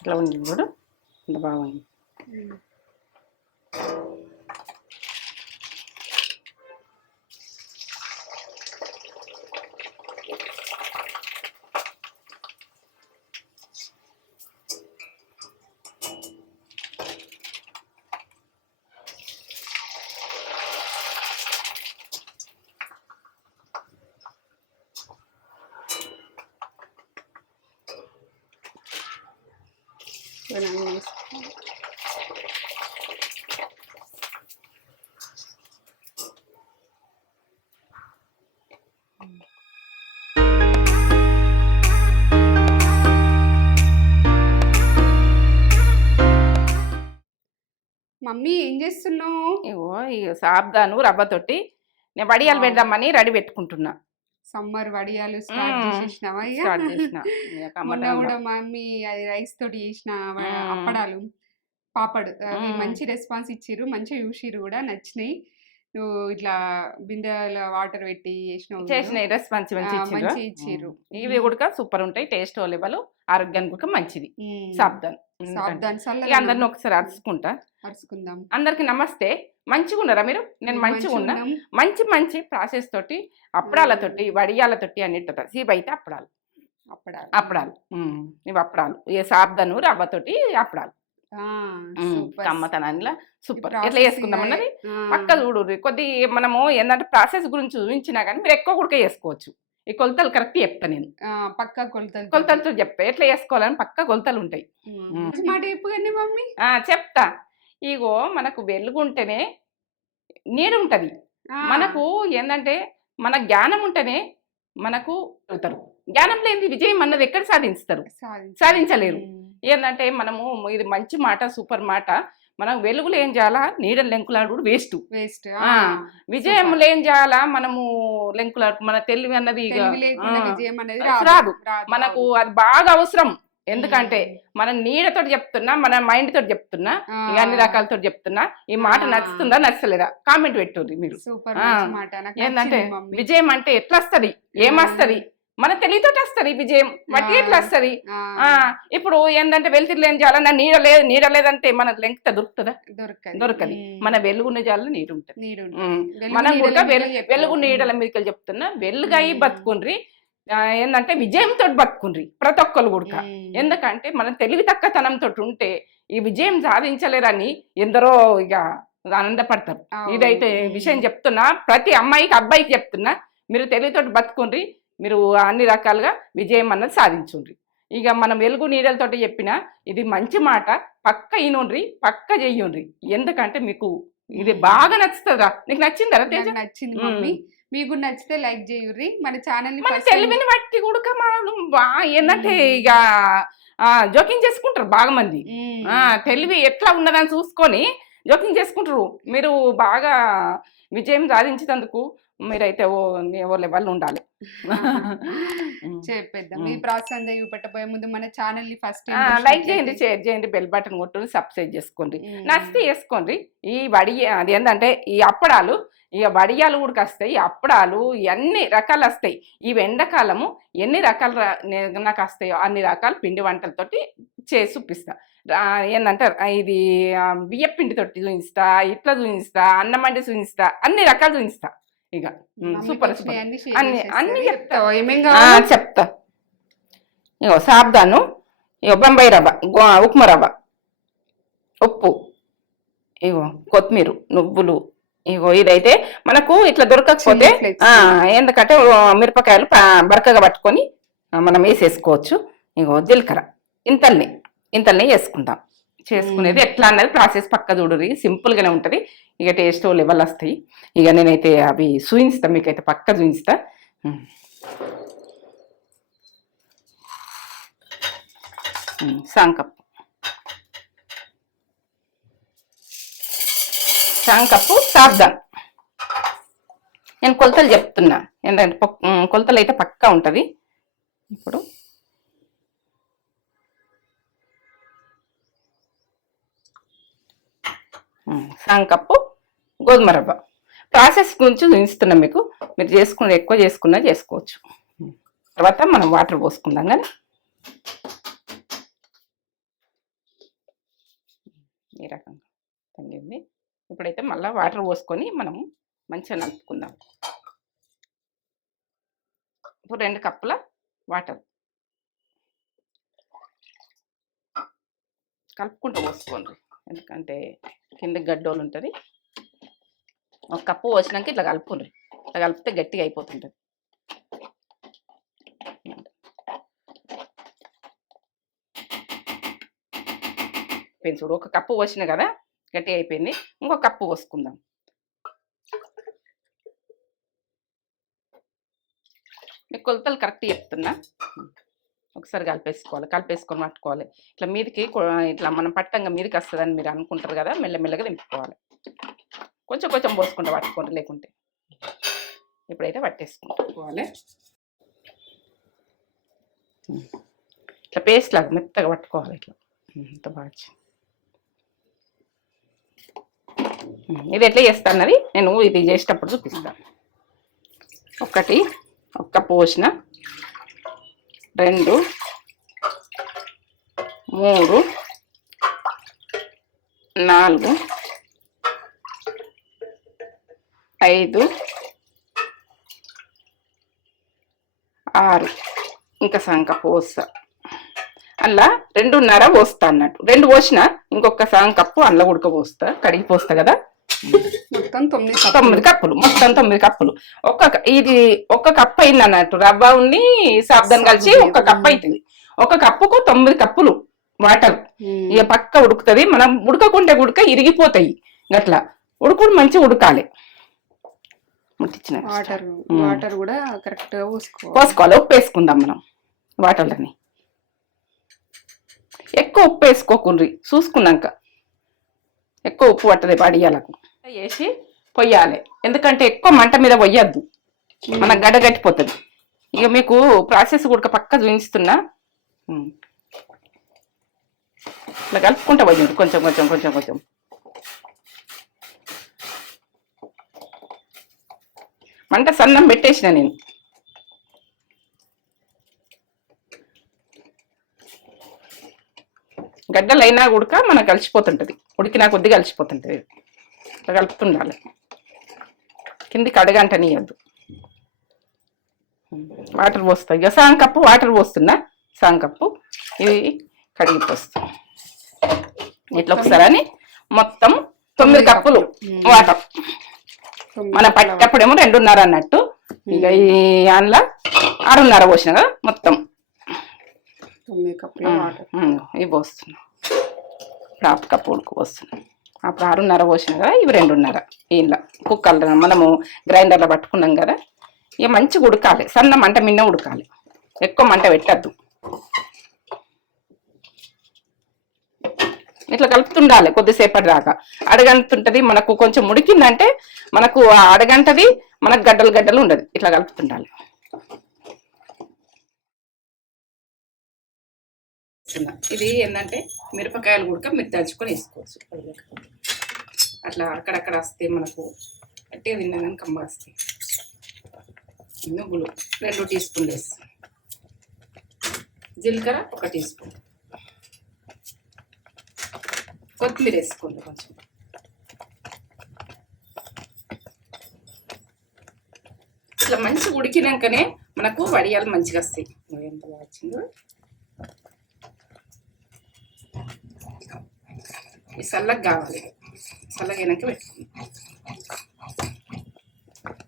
ఇట్లా ఉంది చూడు. ఇంత బాగుంది. మమ్మీ ఏం చేస్తున్నావు? ఇగో ఈ సాబ్దాను రవ్వ తోటి నేను వడియాలు. పెడదామని రెడీ పెట్టుకుంటున్నా. సమ్మర్ వడియాలు స్టార్ట్. చేసేసినావా మొన్న. కూడా మమ్మీ అది రైస్ తోటి చేసిన. అప్పడాలు పాపడు అవి. మంచి రెస్పాన్స్ ఇచ్చిర్రు మంచిగా చూసిర్రు కూడా నచ్చినాయి నువ్వు ఇట్లా బిందెల వాటర్ పెట్టి చేసినావు చూడు. చేసిన రెస్పాన్స్ మంచి మంచి ఇచ్చిర్రు. ఇవి కూడా సూపర్ ఉంటాయి టేస్ట్ లెవెల్ ఆరోగ్యానికి కూడా మంచిది. సాబ్దాన్ అందరిని ఒకసారి అరుచుకుంటా. అరుచుకుందాం. అందరికి నమస్తే. మంచిగా ఉన్నారా మీరు? నేను మంచిగా ఉన్నా. మంచి మంచి ప్రాసెస్ తోటి అప్పడాలతోటి వడియాలతోటి అన్నిటి సీబ్ అయితే అప్పడాలు. అప్పడాలు. అప్పడాలు. ఇవి అప్పడాలు. ఏ సాబ్దను రవ్వతోటి అప్పడాలు. కమ్మతనంలా సూపర్. ఎట్లా చేసుకుందాం అన్నది? పక్క చూడు. కొద్ది మనము ఏంటంటే ప్రాసెస్ గురించి చూపించినా కానీ మీరు ఎక్కువ కూడా చేసుకోవచ్చు. ఈ కొలతలు కరెక్ట్ చెప్తా నేను. పక్కా కొలతలు కొలతలతో చెప్తా ఎట్లా చేసుకోవాలని పక్క కొలతలు ఉంటాయి. మమ్మీ. ఆ చెప్తా. ఇగో మనకు వెలుగుంటేనే నీడ ఉంటది మనకు ఏంటంటే మన జ్ఞానం ఉంటేనే మనకు అవుతారు జ్ఞానం లేని విజయం అన్నది ఎక్కడ సాధిస్తారు సాధించు. సాధించలేరు. ఏంటంటే మనము ఇది మంచి మాట సూపర్ మాట. మనం వెలుగులు ఏం చేయాలా? నీడ లెంకులాడు వేస్ట్. వేస్ట్. విజయం ఏం చేయాలా? మనము లెంకులాడు మన తెలివి అన్నది రాదు. మనకు. అది బాగా అవసరం. ఎందుకంటే. మన నీడతో చెప్తున్నా మన మైండ్ తోటి చెప్తున్నా ఇక అన్ని రకాలతో చెప్తున్నా ఈ మాట. నచ్చుతుందా నచ్చలేదా? కామెంట్ పెట్టుర్రి మీరు. ఏంటంటే. విజయం అంటే ఎట్లా వస్తుంది ఏమొస్తుంది? మన తెలివితోటి వస్తుంది విజయం బట్టి ఆ. ఎట్లా వస్తుంది ఆ, ఇప్పుడు ఏంటంటే వెళ్తురు ఏం చేయాలి నా నీడ లేదు నీడ లేదంటే మన లెంక్త దొరుకుతుందా దొరకదు. మన వెలుగున్న జాల నీరు ఉంటుంది మనం కూడా. వెలుగు నీడల మీదకి చెప్తున్నా వెలుగై మ్మ్. బతుకుండ్రి ఏంటంటే విజయంతో బతుకుండ్రి ప్రతి ఒక్కరు కూడా. ఎందుకంటే మనం తెలివి తక్కువతనంతో ఉంటే ఈ విజయం సాధించలేరని ఎందరో ఇక ఆనందపడతారు. ఇదైతే. విషయం చెప్తున్నా ప్రతి అమ్మాయికి అబ్బాయికి చెప్తున్నా మీరు తెలివితోటి బతుకుండ్రి మీరు అన్ని రకాలుగా విజయం అన్నది సాధించుండ్రి. ఇక మనం వెలుగు నీడలతోటి చెప్పిన ఇది మంచి మాట పక్క ఇనుండ్రి పక్క చెయ్యుండ్రి ఎందుకంటే మీకు ఇది. బాగా నచ్చుతుందా నీకు నచ్చిందా తేజ నాకు నచ్చింది మ్మ్. మమ్మీ. మీకు నచ్చితే లైక్ చేయుర్రి మన ఛానల్ మన తెలివిని బట్టి కూడా మనం ఏంటంటే. ఇక ఆ, జోక్యం చేసుకుంటారు బాగా మంది. తెలివి ఎట్లా ఉన్నదని చూసుకొని జోక్యం చేసుకుంటారు. మీరు బాగా విజయం సాధించినందుకు మీరైతే ఓ ఓ లెవెల్ ఉండాలి. చెప్పేద్దాం. ఈ ప్రాసెస్ అంతా చూపెట్టబోయే ముందు మన ఛానల్ని ఫస్ట్ లైక్ చేయండి షేర్ చేయండి బెల్ బటన్ కొట్టు సబ్స్క్రైబ్ చేసుకోండి. నచ్చితే వేసుకోండి ఈ వడి అది ఏంటంటే ఈ అప్పడాలు ఇక వడియాలు కూడా వస్తాయి అప్పడాలు ఎన్ని రకాలు వస్తాయి ఈ ఎండాకాలము ఎన్ని రకాల నాకు వస్తాయో అన్ని రకాల పిండి వంటలతోటి చేసి చూపిస్తా. ఏంటంటే ఇది బియ్య పిండితోటి చూపిస్తా ఇట్లా చూపిస్తా అన్నం వండి చూపిస్తా అన్ని రకాలు చూపిస్తా. ఇక. Super super. అన్ని- అన్ని చెప్తా. ఏమేం కావాలి? చెప్తా. ఇగో సాబ్దాను ఇగో బొంబాయి రవ్వ ఉప్మా రవ్వ. ఉప్పు ఇగో కొత్తిమీర నువ్వులు ఇగో ఇదైతే మనకు ఇట్లా దొరకకపోతే ఎందుకంటే మిరపకాయలు బరకగా పట్టుకొని మనం వేసేసుకోవచ్చు. ఇగో జీలకర్ర ఇంతల్ని ఇంతల్ని వేసుకుంటాం. చేసుకునేది. ఎట్లా అన్నది ప్రాసెస్ పక్క చూడరు సింపుల్ గానే ఉంటది. ఇక టేస్ట్ లెవెల్ వస్తాయి. ఇక నేనైతే అవి చూయిస్తా మీకైతే పక్క చూయిస్తా. ఉమ్, సాంకప్పు సాంకప్పు సాబ్దాన్ నేను కొలతలు చెప్తున్నా. ఉమ్, కొలతలు అయితే పక్కా ఉంటుంది. ఇప్పుడు సాంగ్ కప్పు గోధుమ రవ్వ. ప్రాసెస్ గురించి చూపిస్తున్నా మీకు. మీరు చేసుకున్న ఎక్కువ చేసుకున్నా చేసుకోవచ్చు. తర్వాత మనం వాటర్ పోసుకుందాం కానీ ఈ రకంగా. తగ్గింది. ఇప్పుడైతే మళ్ళీ వాటర్ పోసుకొని మనం మంచిగా నలుపుకుందాం. ఇప్పుడు రెండు కప్పుల వాటర్ కలుపుకుంటూ పోసుకోండి. ఎందుకంటే కింద గడ్డోలు ఉంటుంది. ఒక కప్పు పోసినాక ఇట్లా కలుపుకుండ్రి. ఇట్లా కలిపితే గట్టిగా అయిపోతుంటుంది. పెంచుడు ఒక కప్పు పోసిన కదా గట్టిగా అయిపోయింది. ఇంకో కప్పు పోసుకుందాం. మీకు కొలతలు కరెక్ట్ చెప్తున్నా. ఒకసారి కలిపేసుకోవాలి. కలిపేసుకొని పట్టుకోవాలి. ఇట్లా మీదకి ఇట్లా మనం పట్టంగా మీదకి వస్తుందని మీరు అనుకుంటారు కదా మెల్లమెల్లగా దింపుకోవాలి. కొంచెం కొంచెం పోసుకుంటా పట్టుకోండి లేకుంటే. ఇప్పుడైతే పట్టేసుకోవాలి ఇట్లా పేస్ట్ లాగా మెత్తగా పట్టుకోవాలి ఇట్లా. ఇంత బాగా ఇది ఎట్లా చేస్తాను అన్నది నేను ఇది చేసేటప్పుడు చూపిస్తాను ఒకటి ఒక్క పోసిన రెండు మూడు నాలుగు ఐదు ఆరు. ఇంకా సంక పోస్తా అలా రెండున్నర పోస్తా అన్నట్టు. రెండు పోసిన ఇంకొక సగం కప్పు అందులో ఉడక పోస్తా కడిగి పోస్తా కదా? మొత్తం తొమ్మిది తొమ్మిది కప్పులు మొత్తం తొమ్మిది కప్పులు. ఒక్క ఇది ఒక్క కప్పు అయింది అన్నట్టు రవ్వ ఉన్ని సాబ్దం కలిసి ఒక్క కప్పు అవుతుంది ఒక కప్పుకు తొమ్మిది కప్పులు వాటర్. ఇక పక్క ఉడుకుతుంది మనం ఉడకకుంటే ఉడక ఇరిగిపోతాయి గట్లా. ఉడుకుడు మంచిగా ఉడకాలి. ముట్టించిన వాటర్. వాటర్ కూడా కరెక్ట్గా పోసుకోవాలి. పోసుకోవాలి ఉప్పు వేసుకుందాం మనం వాటర్లని. ఎక్కువ ఉప్పు వేసుకోకుండ్రి చూసుకున్నాక. ఎక్కువ ఉప్పు పట్టది పడియాలకు వేసి పొయ్యాలి. ఎందుకంటే ఎక్కువ మంట మీద పొయ్యద్దు. మన గడ్డ ఇక మీకు ప్రాసెస్ కూడా పక్క చూపిస్తున్నా. ఇలా ఇట్లా కలుపుకుంటా పోయింది కొంచెం కొంచెం కొంచెం కొంచెం. మంట సన్నం పెట్టేసిన నేను. గడ్డలైనా ఉడక మనకు కలిసిపోతుంటుంది. ఉడికినా కొద్దిగా కలిసిపోతుంటుంది. ఇట్లా కలుపుతుండాలి. కిందికి అడగంటనీయద్దు. వాటర్ పోస్తా ఇక సాంగ్ కప్పు వాటర్ పోస్తున్నా? సాంగ్ కప్పు ఇవి కడిగి పోస్తాం. ఇట్లా ఒకసారి అని మొత్తం తొమ్మిది కప్పులు వాటర్. మన పట్టేటప్పుడేమో రెండున్నర అన్నట్టు. ఇక ఈ అందులో ఆరున్నర పోసిన కదా మొత్తం. తొమ్మిది కప్పుల ఇవి పోస్తున్నా. ఇప్పుడు హాఫ్ కప్ ఉడుకు పోస్తున్నాం. అప్పుడు ఆరున్నర పోసిన కదా ఇవి రెండున్నర. ఇలా కుక్కర్లో మనము గ్రైండర్లో పట్టుకున్నాం కదా ఇక మంచిగా ఉడకాలి. సన్న మంట మిన్న ఉడకాలి. ఎక్కువ మంట పెట్టద్దు. ఇట్లా కలుపుతుండాలి కొద్దిసేపటి దాకా. అడగంటుంటది మనకు కొంచెం ఉడికిందంటే మనకు ఆ అడగంటది మనకు గడ్డలు గడ్డలు ఉండదు. ఇట్లా కలుపుతుండాలి. ఇది ఏంటంటే మిరపకాయలు కూడా మీరు దంచుకొని వేసుకోవచ్చు. అట్లా అక్కడక్కడ వస్తే మనకు అట్టే తిన్నాను కమ్మ వస్తాయి. నువ్వులు రెండు టీ స్పూన్లు వేస్తాం జీలకర్ర ఒక టీ స్పూన్. కొత్తిమీర వేసుకోండి కొంచెం. ఇట్లా మంచిగా ఉడికినాకనే మనకు వడియాలు మంచిగా వస్తాయి. ఎంత బాగా వచ్చిందో. ఈ చల్లగా కావాలి. చల్లగైనాక పెట్టుకుందాం.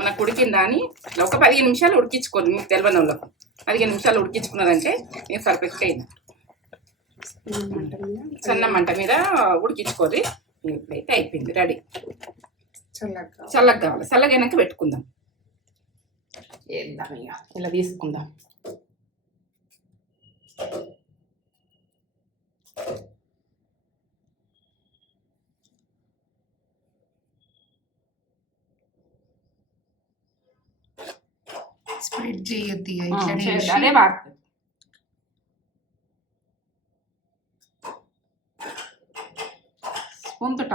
మనకు ఉడికిందా అని ఒక పదిహేను నిమిషాలు ఉడికించుకోండి. మీకు తెలియని వాళ్ళకు పదిహేను నిమిషాలు ఉడికించుకున్నారంటే మీకు పర్ఫెక్ట్ అయింది సన్న మంట మీద ఉడికించుకోరి ఇప్పుడైతే అయిపోయింది. రెడీ. చల్లగా చల్లగా కావాలి. చల్లగైనాక పెట్టుకుందాం. వేద్దాం ఇక. ఇలా తీసుకుందాం. స్ప్రెడ్ చేయొద్దు అదే వాడుతుంది.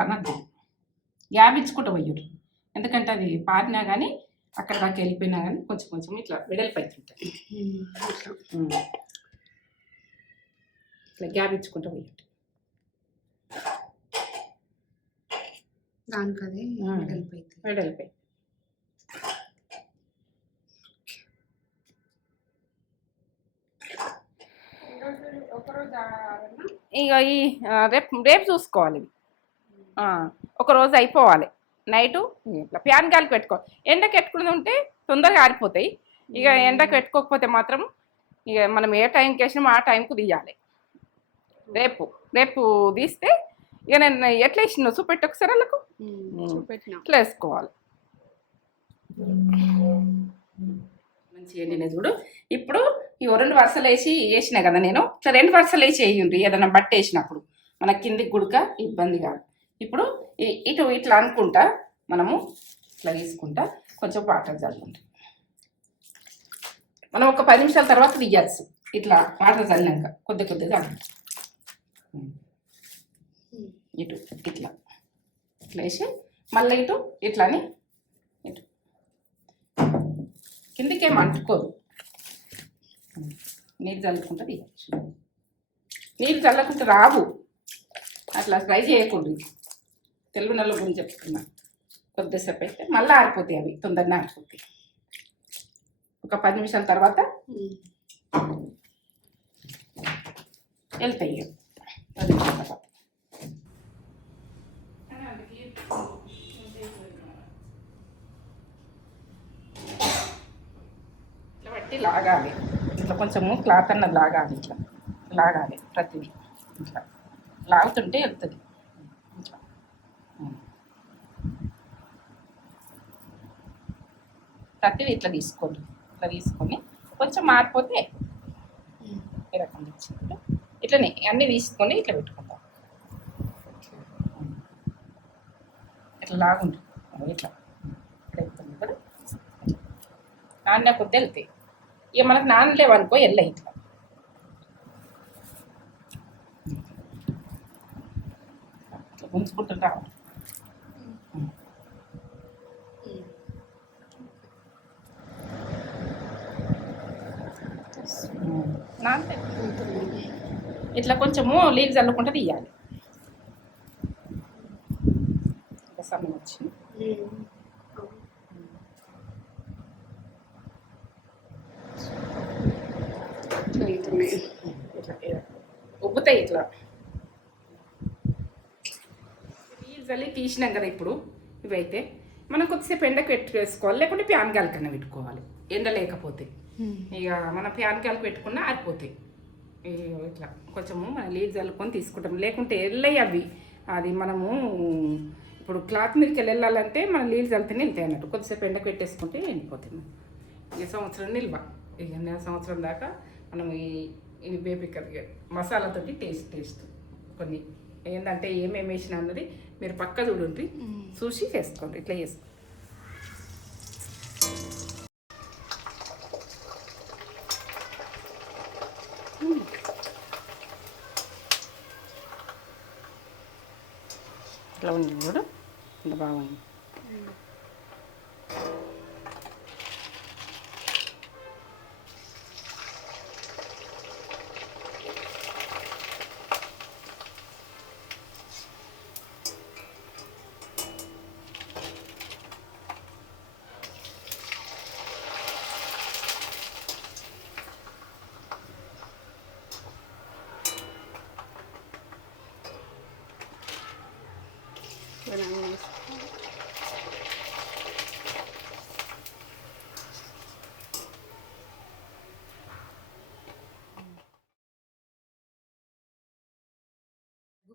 అనద్దు గ్యాప్ ఇచ్చుకుంటూ పోయ్యరు ఎందుకంటే అది పారినా కానీ అక్కడ దాకా వెళ్ళిపోయినా కానీ కొంచెం కొంచెం ఇట్లా వెడల్పు అవుతుంటుంది. ఇట్లా ఇచ్చుకుంటూ పోయ్యండి దానికి అదే మ్మ్. వెడల్పైతే వెడల్పై ఇక ఈ రేపు రేపు చూసుకోవాలి. ఇవి. ఒక రోజు అయిపోవాలి. నైటు ఇట్లా ప్యాన్ గాలికి పెట్టుకోవాలి ఎండకి పెట్టుకుని ఉంటే తొందరగా ఆరిపోతాయి. ఇక ఎండకి పెట్టుకోకపోతే మాత్రం ఇక మనం ఏ టైంకి వేసినామో ఆ టైంకు తీయాలి. రేపు రేపు తీస్తే ఇక నేను ఎట్లా వేసిన చూపెట్టి ఒకసారి వాళ్ళకు. ఇట్లా వేసుకోవాలి. మంచి ఎండిన చూడు. ఇప్పుడు ఈ రెండు వరుసలు వేసి వేసిన కదా నేను. ఇట్లా రెండు వరుసలు వేసి వేయండి ఏదైనా బట్ట వేసినప్పుడు. మన కిందికి గుడక ఇబ్బంది కాదు. ఇప్పుడు ఇటు ఇట్లా అనుకుంటా మనము ఇట్లా తీసుకుంటా కొంచెం వాటర్ చల్లుకుంటా. మనం ఒక పది నిమిషాల తర్వాత తీయచ్చు ఇట్లా వాటర్ చల్లినాక కొద్ది కొద్దిగా. ఇటు ఇట్లా. ఇట్లా వేసి మళ్ళీ ఇటు ఇట్లా అని ఇటు కిందికేం అంటుకోదు. నీళ్ళు చల్లుకుంటే తీయచ్చు. నీళ్ళు చల్లకుంటే రావు. అట్లా ట్రై చేయకూడదు. తెలుగు నెల గురించి చెప్తున్నా. కొద్దిసేపు అయితే మళ్ళీ ఆరిపోతాయి అవి తొందరగా ఆరిపోతాయి. ఒక పది నిమిషాల తర్వాత. వెళ్తాయి ఇక. పది నిమిషాల తర్వాత ఇట్లా బట్టి లాగాలి. ఇట్లా కొంచెము క్లాత్ అన్నది లాగాలి ఇట్లా. లాగాలి ప్రతిదీ ఇట్లా. లాగుతుంటే వెళ్తుంది. ఇట్లా. ప్రతిదీ ఇట్లా తీసుకోండి. ఇట్లా తీసుకొని కొంచెం మారిపోతే ఈ రకంగా ఇచ్చినట్టు ఇట్లనే అన్నీ తీసుకొని ఇట్లా పెట్టుకుంటాం. ఇట్లా లాగుంటుంది ఇట్లా. ఇక్కడ వెళ్తుంది కదా. నాన్న కొద్ది వెళ్తాయి ఇక మనకు నాన్న లేవనుకో వెళ్ళాయి ఇట్లా. ఇట్లా. ఇట్లా కొంచెము లీవ్ చల్లుకుంటే తీయాలి. సమయం వచ్చింది. ఇట్లా. ఉబ్బుతాయి ఇట్లా. నీళ్ళు చల్లి తీసినాం కదా ఇప్పుడు ఇవైతే. మనం కొద్దిసేపు ఎండకు పెట్టు వేసుకోవాలి లేకుంటే ప్యాన్ గాలి కన్నా పెట్టుకోవాలి. ఎండ లేకపోతే. మ్మ్. ఇక మన ప్యాన్ గాలికి పెట్టుకున్నా ఆరిపోతాయి. ఇట్లా కొంచెము మన నీళ్ళు చల్లుకొని తీసుకుంటాం. లేకుంటే వెళ్ళాయి అవి. అది మనము ఇప్పుడు క్లాత్ మీదకి వెళ్ళాలంటే మన నీళ్ళు చల్లితేనే వెళ్తాయి అన్నట్టు. కొద్దిసేపు ఎండకు పెట్టేసుకుంటే ఎండిపోతుంది ఈ సంవత్సరం నిల్వ. నెల సంవత్సరం దాకా మనం ఈ బేబీ కర్రీ మసాలాతోటి టేస్ట్ టేస్ట్ కొన్ని. ఏంటంటే ఏమేమి వేసిన అన్నది మీరు పక్క చూడండి. చూసి చేసుకోండి. ఇట్లా చేసుకోండి ఇట్లా ఉంది చూడు. ఇంత బాగుంది.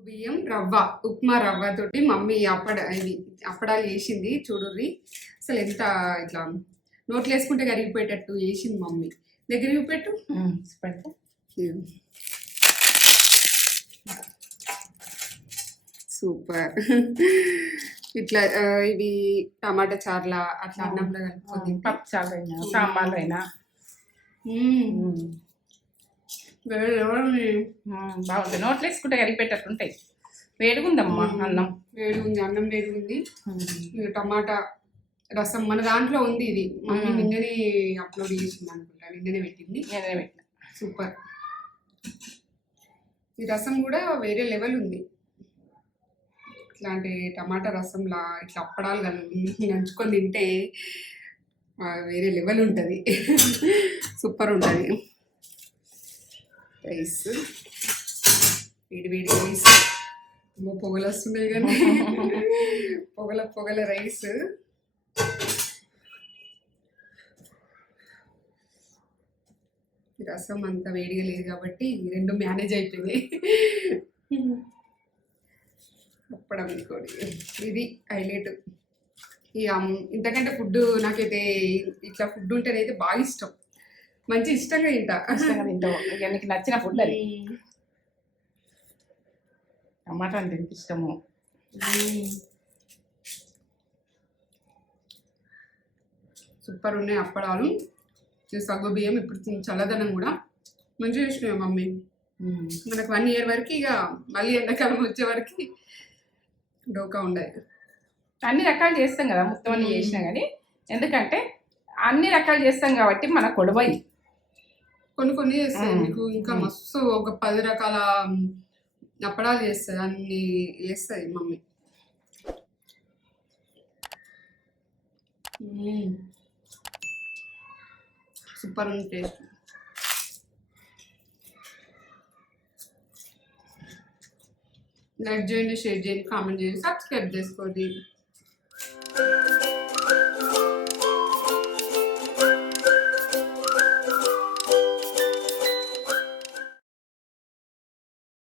బియ్యం రవ్వ ఉప్మా రవ్వ తోటి మమ్మీ అప్పడ ఇది అప్పడాలు వేసింది చూడుర్రి. అసలు ఎంత ఇట్లా నోట్లు వేసుకుంటే కరిగిపోయేటట్టు వేసింది మమ్మీ. దగ్గరికి పెట్టు పెడతా సూపర్. ఇట్లా ఇవి టమాటా చార్లా అట్లా అన్నంలో కలుపుకొని పప్పు చాలైనా సాంబార్ ఎవరిని బాగుంటుంది నోట్లు వేసుకుంటే కరిగిపెట్టట్టు ఉంటాయి. వేడిగుందమ్మా అన్నం. వేడి ఉంది అన్నం వేడి ఉంది ఇక టమాటా రసం మన దాంట్లో ఉంది ఇది. మమ్మీ మ్మ్. నిన్ననే అప్లోడ్ చేసింది అనుకుంటా. నిన్ననే పెట్టింది. నేనే పెట్టిన సూపర్. ఈ రసం కూడా వేరే లెవెల్ ఉంది. ఇట్లాంటి టమాటా రసంలా ఇట్లా అప్పడాలు నంచుకొని తింటే వేరే లెవెల్ ఉంటుంది. సూపర్ ఉంటుంది. రైస్ వేడి వేడి రైస్ అమ్మో పొగలు వస్తున్నాయి కానీ. పొగల పొగల రైస్ రసం అంత వేడిగా లేదు కాబట్టి రెండు మేనేజ్ అయిపోయినాయి. అప్పడం ఇది హైలైట్. ఇక ఇంతకంటే ఫుడ్ నాకైతే ఇట్లా ఫుడ్ ఉంటేనైతే బాగా ఇష్టం. మంచి ఇష్టంగా తింటా. ఇష్టంగా తింటావు. ఇక నీకు నచ్చిన ఫుడ్ అది. టమాటా అంటే ఎంత ఇష్టము. సూపర్ ఉన్నాయి అప్పడాలు. సగ్గు బియ్యం ఇప్పుడు చల్లదనం కూడా మంచిగా చేసినాయి మమ్మీ. మనకు వన్ ఇయర్ వరకు ఇక మళ్ళీ ఎండాకాలం వచ్చే వరకు డోకా ఉండదు అన్ని రకాలు చేస్తాం కదా మొత్తం అన్ని. చేసినా కానీ ఎందుకంటే అన్ని రకాలు చేస్తాం కాబట్టి మన కొడవయి కొన్ని కొన్ని చేస్తాయి మ్మ్. మీకు ఇంకా. మస్తు ఒక పది రకాల అప్పడాలు చేస్తుంది అన్ని చేస్తుంది మమ్మీ మ్మ్. సూపర్ ఉంది టేస్ట్ లైక్ చేయండి షేర్ చేయండి కామెంట్ చేయండి సబ్స్క్రైబ్ చేసుకోండి